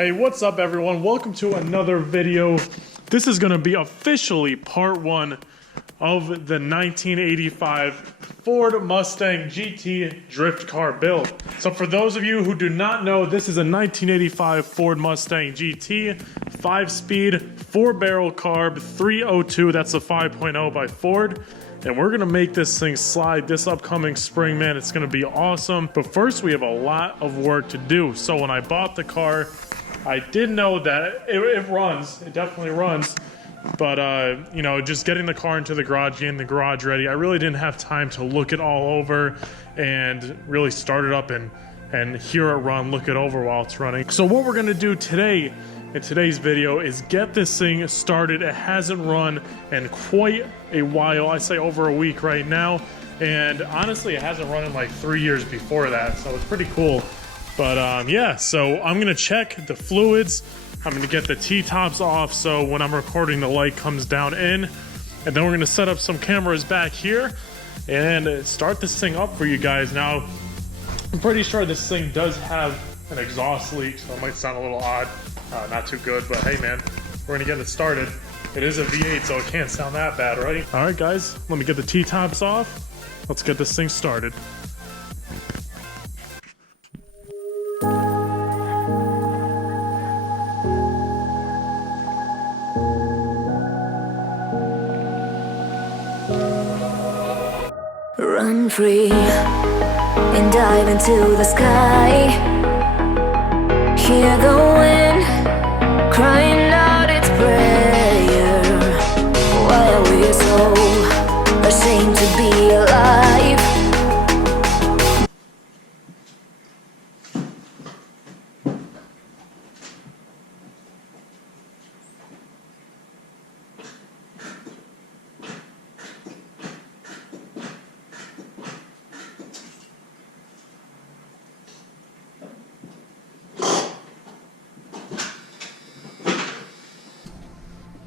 Hey, what's up everyone? Welcome to another video. This is going to be officially part one of the 1985 Ford Mustang GT drift car build. So for those of you who do not know, this is a 1985 Ford Mustang GT, 5-speed, 4-barrel carb, 302, that's a 5.0 by Ford. And we're gonna make this thing slide this upcoming spring, man. It's gonna be awesome. But first, we have a lot of work to do. So when I bought the car, I did know that it runs. It definitely runs. But, you know, just getting the car into the garage, getting the garage ready, I really didn't have time to look it all over and really start it up and hear it run, look it over while it's running. So what we're gonna do today, in today's video, is get this thing started. It hasn't run in quite a while. I say over a week right now. And honestly, it hasn't run in like 3 years before that. So it's pretty cool. But yeah, so I'm gonna check the fluids. I'm gonna get the T-tops off so when I'm recording the light comes down in. And then we're gonna set up some cameras back here and start this thing up for you guys. Now, I'm pretty sure this thing does have an exhaust leak, so it might sound a little odd. Not too good, but hey man, we're gonna get it started. It is a V8, so it can't sound that bad, right? All right guys, let me get the T-tops off. Let's get this thing started. Run free and dive into the sky. Hear the wind crying out its prayer. Why are we so ashamed to be alive?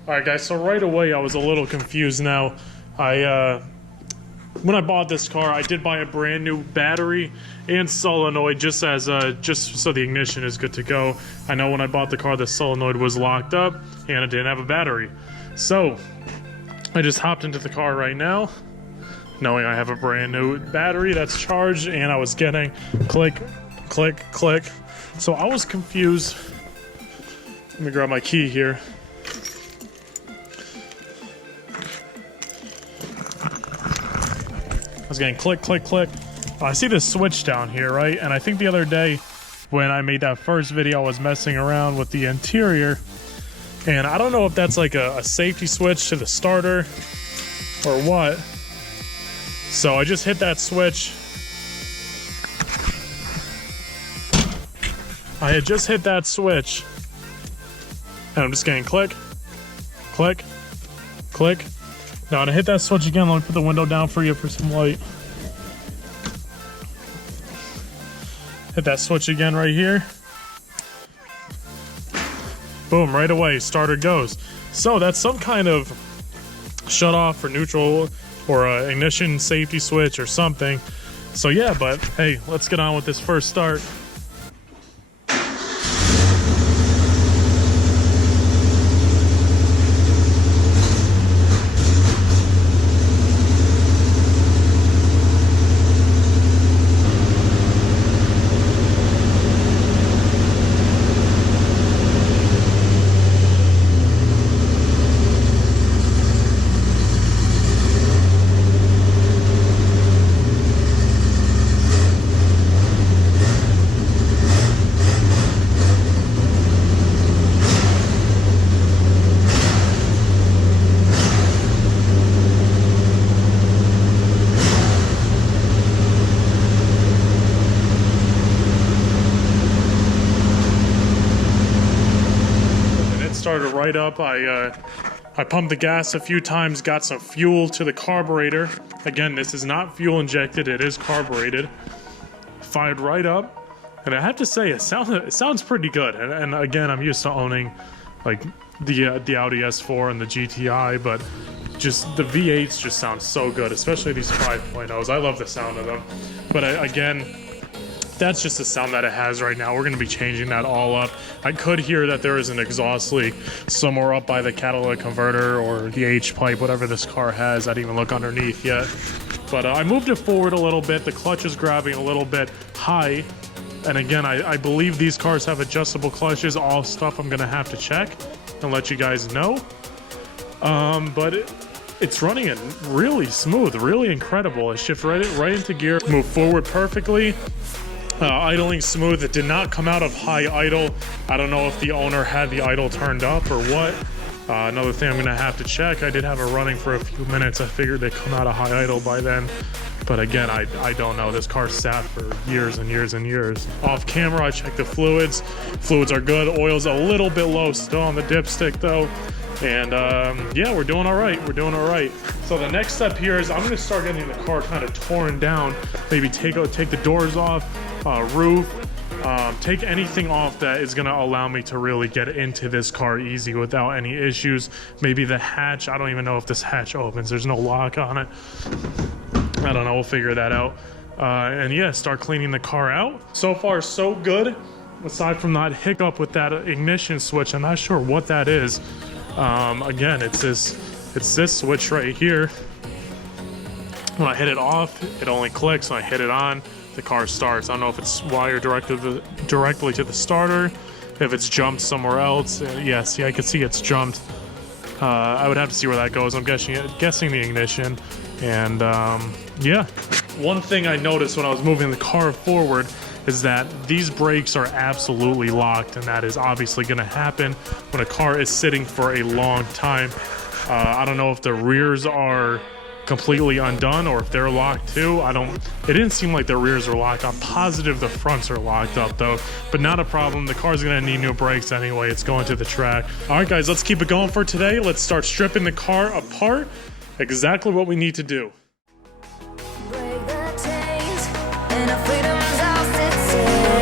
Alright guys, so right away I was a little confused now. When I bought this car, I did buy a brand new battery and solenoid just so the ignition is good to go. I know when I bought the car, the solenoid was locked up and it didn't have a battery. So I just hopped into the car right now, knowing I have a brand new battery that's charged, and I was getting click, click, click. So I was confused. Let me grab my key here. I was getting click, click, click. I see this switch down here, right? And I think the other day when I made that first video, I was messing around with the interior. And I don't know if that's like a safety switch to the starter or what. So I just hit that switch. I had just hit that switch. And I'm just getting click, click, click. Now, I'm gonna hit that switch again. Let me put the window down for you for some light. Hit that switch again right here. Boom, right away, starter goes. So that's some kind of shut off or neutral or ignition safety switch or something. So yeah, but hey, let's get on with this first start. Started right up. I pumped the gas a few times, got some fuel to the carburetor. Again, this is not fuel injected, it is carbureted. Fired right up, and I have to say it sounds pretty good. And again, I'm used to owning like the Audi S4 and the GTI, but just the V8s just sound so good, especially these 5.0s. I love the sound of them. But again, That's just the sound that it has right now. We're going to be changing that all up. I could hear that there is an exhaust leak somewhere up by the catalytic converter or the H-pipe, whatever this car has. I didn't even look underneath yet. But I moved it forward a little bit. The clutch is grabbing a little bit high. And again, I believe these cars have adjustable clutches. All stuff I'm going to have to check and let you guys know. But it's running it really smooth, really incredible. It shifted right into gear, moved forward perfectly. Idling smooth. It did not come out of high idle. I don't know if the owner had the idle turned up or what. Another thing I'm gonna have to check. I did have it running for a few minutes. I figured they'd come out of high idle by then. But again, I don't know. This car sat for years and years and years. Off camera, I checked the fluids. Fluids are good. Oil's a little bit low still on the dipstick though. And yeah, we're doing all right. We're doing all right. So the next step here is I'm going to start getting the car kind of torn down. Maybe take the doors off, roof, take anything off that is going to allow me to really get into this car easy without any issues. Maybe the hatch. I don't even know if this hatch opens. There's no lock on it. I don't know. We'll figure that out. And yeah, start cleaning the car out. So far, so good. Aside from that hiccup with that ignition switch, I'm not sure what that is. Again, it's this switch right here. When I hit it off, it only clicks. When I hit it on, the car starts. I don't know if it's wired directly to the starter, if it's jumped somewhere else. Yeah, see, I can see it's jumped. I would have to see where that goes. I'm guessing the ignition. And yeah, one thing I noticed when I was moving the car forward is that these brakes are absolutely locked, and that is obviously going to happen when a car is sitting for a long time. I don't know if the rears are completely undone or if they're locked too. It didn't seem like the rears were locked. I'm positive the fronts are locked up though, but not a problem. The car's gonna need new brakes anyway. It's going to the track. All right guys, let's keep it going for today. Let's start stripping the car apart. Exactly what we need to do. Break the chains and our freedom's ours to take.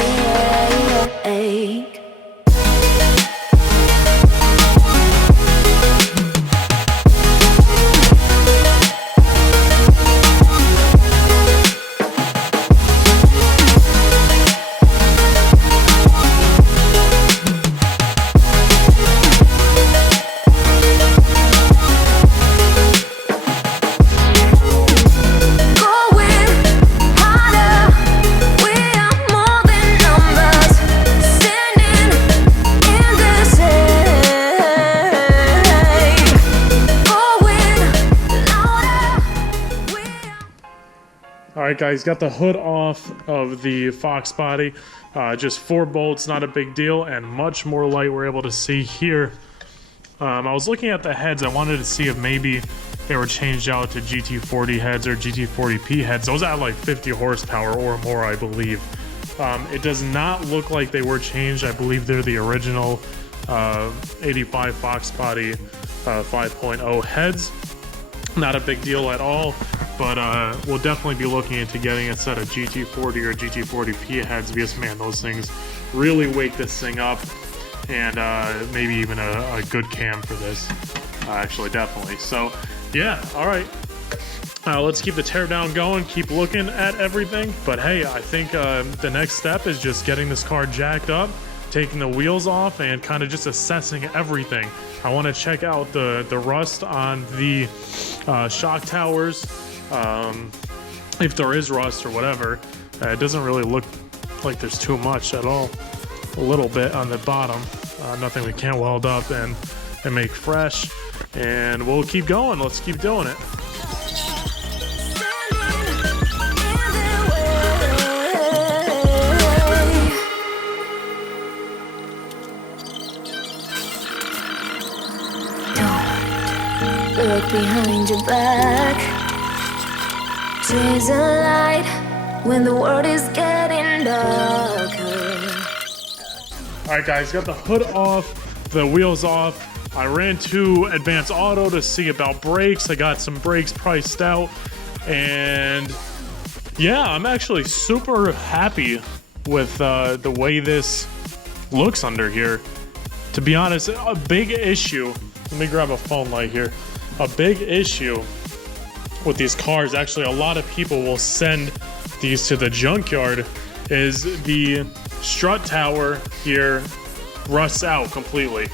Alright guys, got the hood off of the FOXBODY. Just 4 bolts, not a big deal, and much more light we're able to see here. I was looking at the heads. I wanted to see if maybe they were changed out to GT40 heads or GT40P heads. Those had like 50 horsepower or more, I believe. It does not look like they were changed. I believe they're the original 85 FOXBODY 5.0 heads. Not a big deal at all, but we'll definitely be looking into getting a set of GT40 or GT40P heads because, man, those things really wake this thing up, and maybe even a good cam for this, actually, definitely. So, yeah, all right. Let's keep the teardown going, keep looking at everything, but hey, I think the next step is just getting this car jacked up, taking the wheels off, and kind of just assessing everything. I want to check out the rust on the shock towers, if there is rust or whatever. It doesn't really look like there's too much at all. A little bit on the bottom, nothing we can't weld up and make fresh, and we'll keep going. Let's keep doing it. Look behind your back. Chase a light when the world is getting darker. Alright guys, got the hood off, the wheels off. I ran to Advanced Auto to see about brakes. I got some brakes priced out, and yeah, I'm actually super happy with the way this looks under here. To be honest, a big issue, let me grab a phone light here. A big issue with these cars, actually a lot of people will send these to the junkyard is the strut tower here rusts out completely.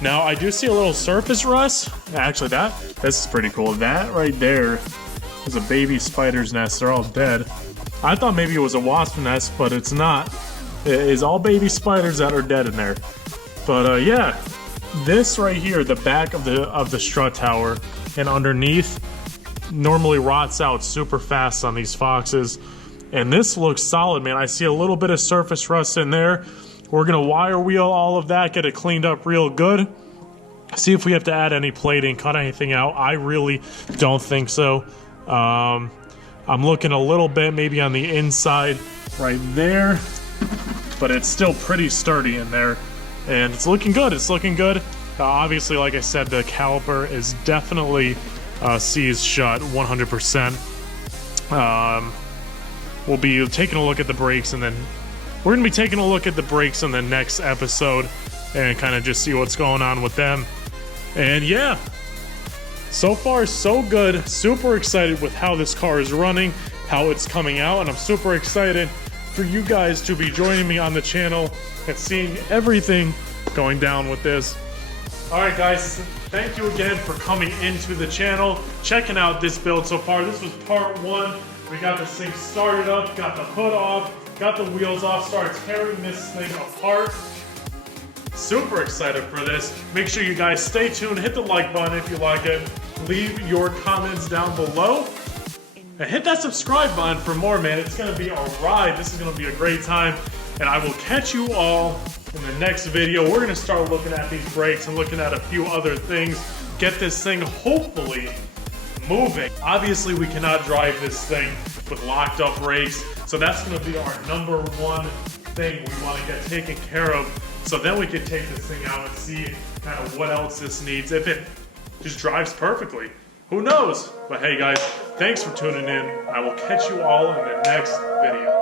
Now I do see a little surface rust. Actually, this is pretty cool. That right there is a baby spider's nest. They're all dead. I thought maybe it was a wasp nest, but it's not. It is all baby spiders that are dead in there. But yeah, this right here, the back of the strut tower and underneath, normally rots out super fast on these Foxes. And this looks solid, man. I see a little bit of surface rust in there. We're gonna wire wheel all of that, get it cleaned up real good. See if we have to add any plating, cut anything out. I really don't think so. I'm looking a little bit maybe on the inside right there, but it's still pretty sturdy in there. And it's looking good, it's looking good. Obviously, like I said, the caliper is definitely seized shut 100%. We'll be taking a look at the brakes, and then we're gonna be taking a look at the brakes in the next episode and kind of just see what's going on with them. And yeah, so far so good. Super excited with how this car is running, how it's coming out, and I'm super excited for you guys to be joining me on the channel and seeing everything going down with this. All right, guys, thank you again for coming into the channel, checking out this build so far. This was part 1. We got this thing started up, got the hood off, got the wheels off, started tearing this thing apart. Super excited for this. Make sure you guys stay tuned, hit the like button if you like it, leave your comments down below, and hit that subscribe button for more, man. It's gonna be a ride. This is gonna be a great time, and I will catch you all in the next video. We're gonna start looking at these brakes and looking at a few other things, get this thing hopefully moving. Obviously, we cannot drive this thing with locked up brakes, so that's gonna be our #1 thing we wanna get taken care of. So then we can take this thing out and see kind of what else this needs, if it just drives perfectly. Who knows? But hey guys, thanks for tuning in. I will catch you all in the next video.